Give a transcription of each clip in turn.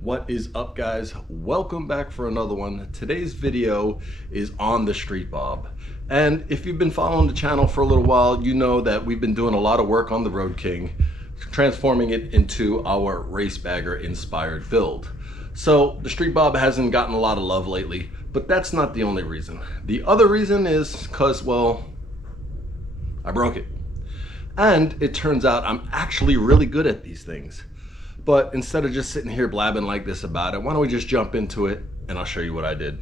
What is up, guys? Welcome back for another one. Today's video is on the Street Bob, and if you've been following the channel for a little while, you know that we've been doing a lot of work on the Road King, transforming it into our race bagger inspired build. So the Street Bob hasn't gotten a lot of love lately, but that's not the only reason. The other reason is because, well, I broke it. And it turns out I'm actually really good at these things. But instead of just sitting here blabbing like this about it, why don't we just jump into it and I'll show you what I did.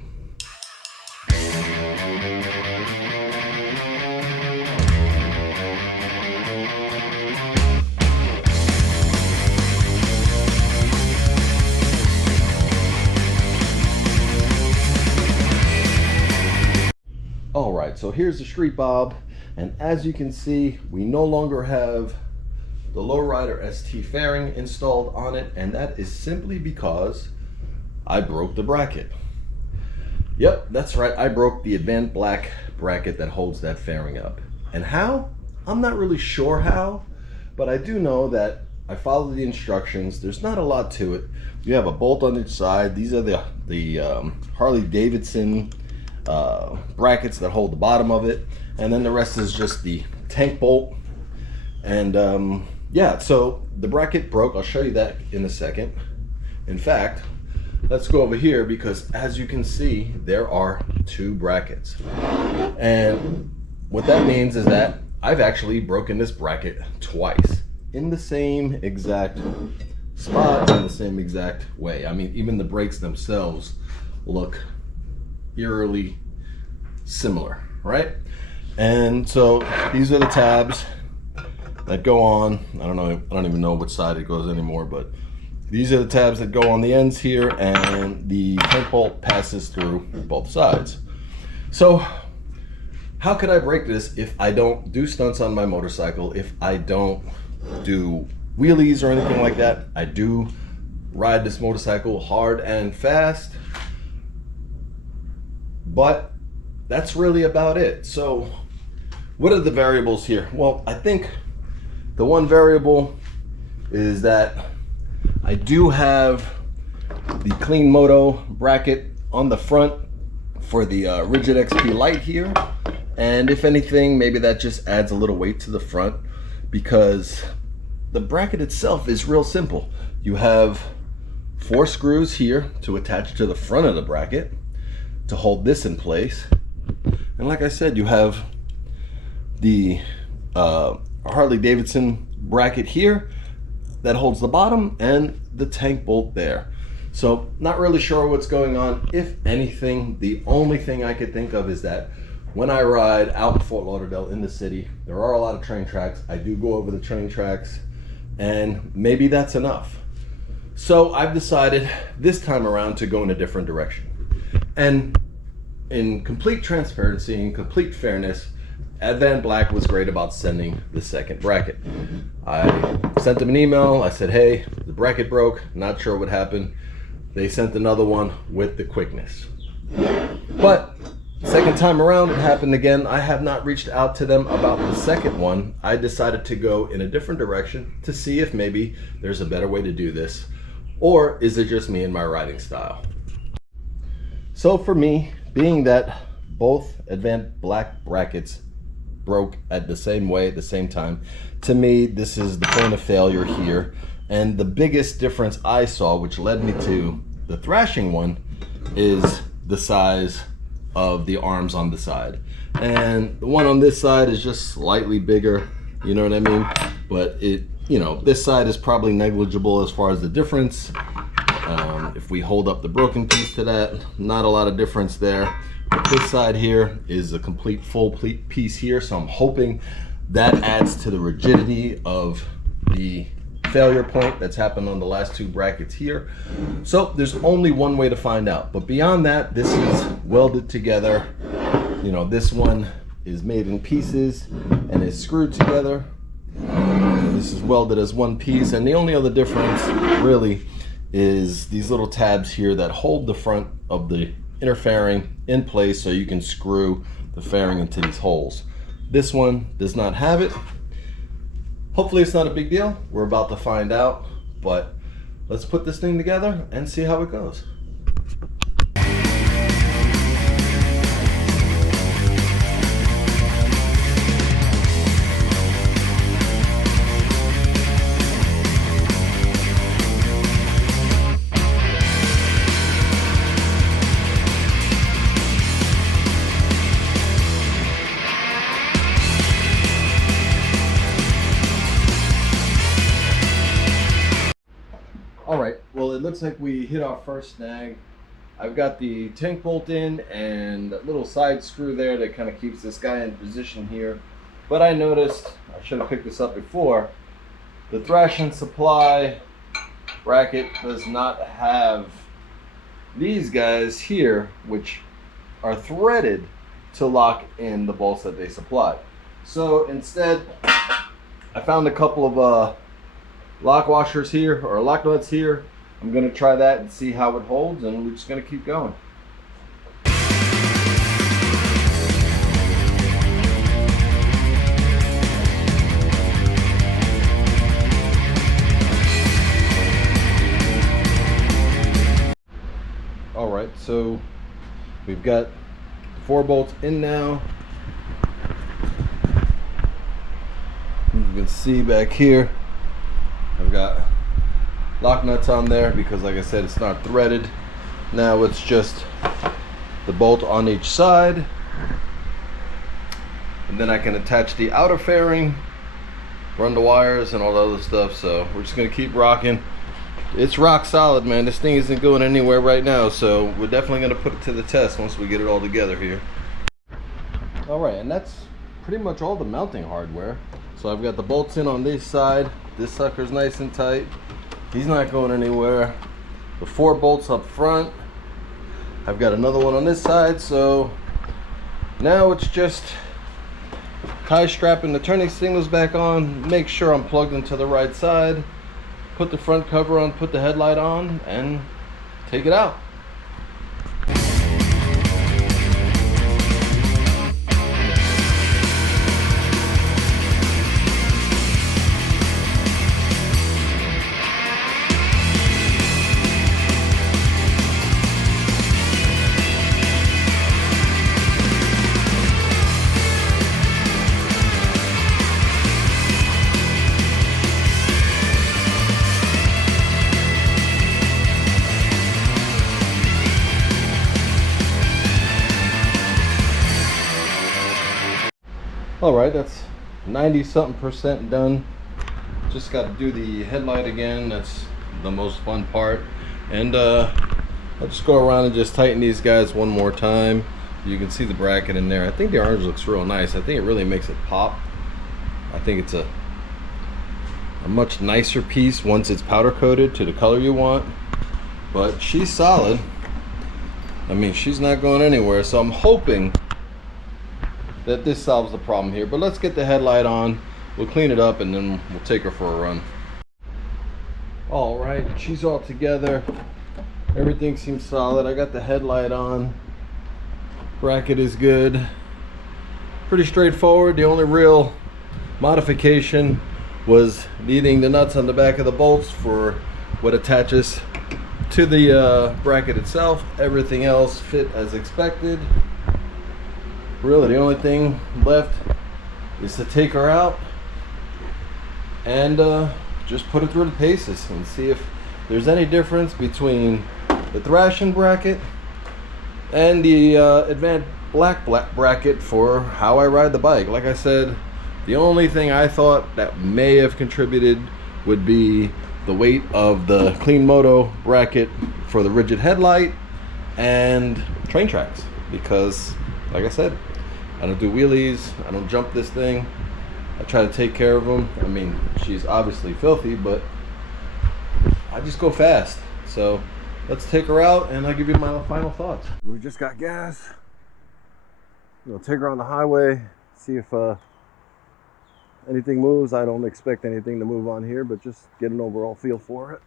All right, so here's the Street Bob. And as you can see, we no longer have the Lowrider ST fairing installed on it, and that is simply because I broke the bracket. Yep, that's right, I broke the Advanblack bracket that holds that fairing up. And how? I'm not really sure how, but I do know that I followed the instructions. There's not a lot to it. You have a bolt on each side. These are the Harley Davidson brackets that hold the bottom of it, and then the rest is just the tank bolt. And yeah, so the bracket broke. I'll show you that in a second. In fact, let's go over here, because as you can see, there are two brackets. And what that means is that I've actually broken this bracket twice in the same exact spot, in the same exact way. I mean, even the brakes themselves look eerily similar, right? And so these are the tabs that go on. I don't even know which side it goes anymore, but these are the tabs that go on the ends here, and the tank bolt passes through both sides. So how could I break this if I don't do stunts on my motorcycle, if I don't do wheelies or anything like that? I do ride this motorcycle hard and fast, but that's really about it. So what are the variables here? Well, I think the one variable is that I do have the Clean Moto bracket on the front for the Rigid XP Lite here. And if anything, maybe that just adds a little weight to the front, because the bracket itself is real simple. You have 4 screws here to attach to the front of the bracket to hold this in place. And like I said, you have the Harley Davidson bracket here that holds the bottom, and the tank bolt there. So not really sure what's going on. If anything, the only thing I could think of is that when I ride out in Fort Lauderdale in the city, there are a lot of train tracks. I do go over the train tracks, and maybe that's enough. So I've decided this time around to go in a different direction. And in complete transparency and complete fairness, Advanblack was great about sending the second bracket. I sent them an email. I said, hey, the bracket broke, not sure what happened. They sent another one with the quickness. But second time around, it happened again. I have not reached out to them about the second one. I decided to go in a different direction to see if maybe there's a better way to do this, or is it just me and my riding style? So for me, being that both Advanblack brackets broke at the same way at the same time, to me this is the point of failure here. And the biggest difference I saw, which led me to the Thrashin one, is the size of the arms on the side. And the one on this side is just slightly bigger, you know what I mean? But it, you know, this side is probably negligible as far as the difference. If we hold up the broken piece to that, not a lot of difference there. But this side here is a complete full piece here, so I'm hoping that adds to the rigidity of the failure point that's happened on the last 2 brackets here. So there's only one way to find out, but beyond that, this is welded together. You know, this one is made in pieces and is screwed together. This is welded as one piece, and the only other difference really is these little tabs here that hold the front of the inner fairing in place, so you can screw the fairing into these holes. This one does not have it. Hopefully it's not a big deal. We're about to find out, but let's put this thing together and see how it goes. Alright, well, it looks like we hit our first snag. I've got the tank bolt in and a little side screw there that kind of keeps this guy in position here. But I noticed, I should have picked this up before, the Thrashin Supply bracket does not have these guys here, which are threaded to lock in the bolts that they supply. So instead, I found a couple of lock washers here, or lock nuts here. I'm gonna try that and see how it holds, and we're just gonna keep going. All right, so we've got 4 bolts in now. You can see back here, I've got lock nuts on there because, like I said, it's not threaded. Now it's just the bolt on each side, and then I can attach the outer fairing, run the wires and all the other stuff. So we're just gonna keep rocking. It's rock solid, man. This thing isn't going anywhere right now, so we're definitely gonna put it to the test once we get it all together here. All right, and that's pretty much all the mounting hardware. So I've got the bolts in on this side. This sucker's nice and tight. He's not going anywhere. The 4 bolts up front. I've got another one on this side. So now it's just tie strapping the turning signals back on, make sure I'm plugged into the right side, put the front cover on, put the headlight on, and take it out. All right, that's 90-something% done. Just got to do the headlight again. That's the most fun part. And I'll just go around and just tighten these guys one more time. You can see the bracket in there. I think the orange looks real nice. I think it really makes it pop. I think it's a much nicer piece once it's powder coated to the color you want. But she's solid. I mean, she's not going anywhere. So I'm hoping that this solves the problem here. But let's get the headlight on. We'll clean it up and then we'll take her for a run. All right, she's all together. Everything seems solid. I got the headlight on. Bracket is good. Pretty straightforward. The only real modification was needing the nuts on the back of the bolts for what attaches to the bracket itself. Everything else fit as expected. Really, the only thing left is to take her out and just put it through the paces and see if there's any difference between the Thrashin bracket and the Advanblack bracket for how I ride the bike. Like I said, the only thing I thought that may have contributed would be the weight of the Clean Moto bracket for the rigid headlight and train tracks, because like I said, I don't do wheelies, I don't jump this thing, I try to take care of them. I mean, she's obviously filthy, but I just go fast. So let's take her out and I'll give you my final thoughts. We just got gas. We'll take her on the highway, see if anything moves. I don't expect anything to move on here, but just get an overall feel for it.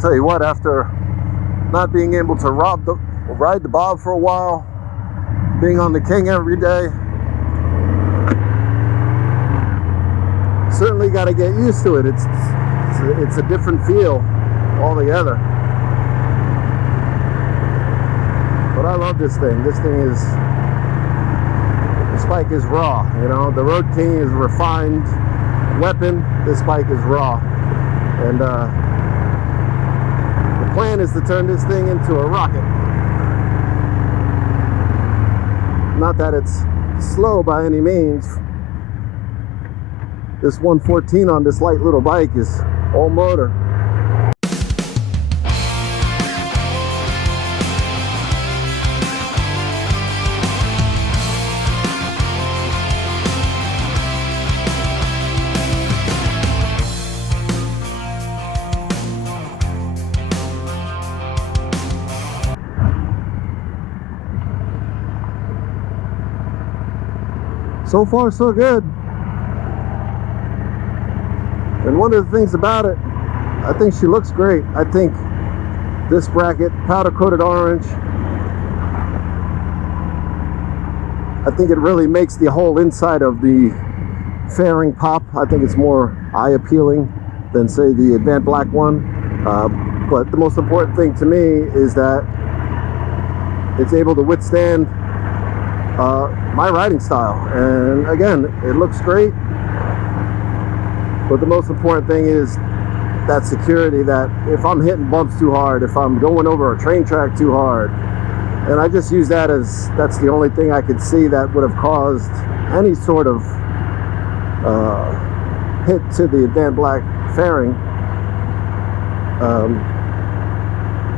Tell you what, after not being able to ride the Bob for a while, being on the King every day, certainly got to get used to it. It's a different feel altogether. But I love this thing. This thing is, this bike is raw. You know, the Road King is a refined weapon. This bike is raw, and the plan is to turn this thing into a rocket. Not that it's slow by any means. This 114 on this light little bike is all motor. So far, so good. And one of the things about it, I think she looks great. I think this bracket, powder coated orange, I think it really makes the whole inside of the fairing pop. I think it's more eye appealing than, say, the Advanblack one. But the most important thing to me is that it's able to withstand my riding style. And again, it looks great. But the most important thing is that security, that if I'm hitting bumps too hard, if I'm going over a train track too hard, and I just use that as, that's the only thing I could see that would have caused any sort of hit to the Advanblack fairing,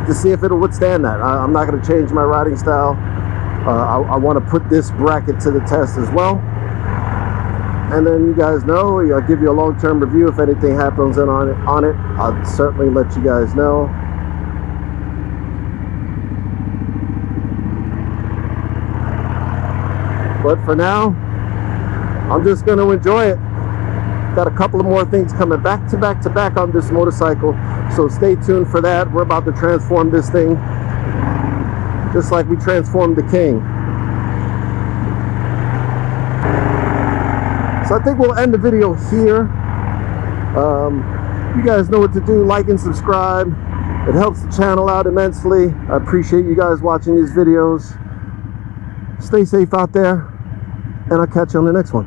to see if it'll withstand that. I'm not going to change my riding style. I want to put this bracket to the test as well. And then you guys know, I'll give you a long-term review if anything happens on it. I'll certainly let you guys know. But for now, I'm just going to enjoy it. Got a couple of more things coming back to back on this motorcycle, so stay tuned for that. We're about to transform this thing just like we transformed the King. So I think we'll end the video here. You guys know what to do. Like and subscribe. It helps the channel out immensely. I appreciate you guys watching these videos. Stay safe out there, and I'll catch you on the next one.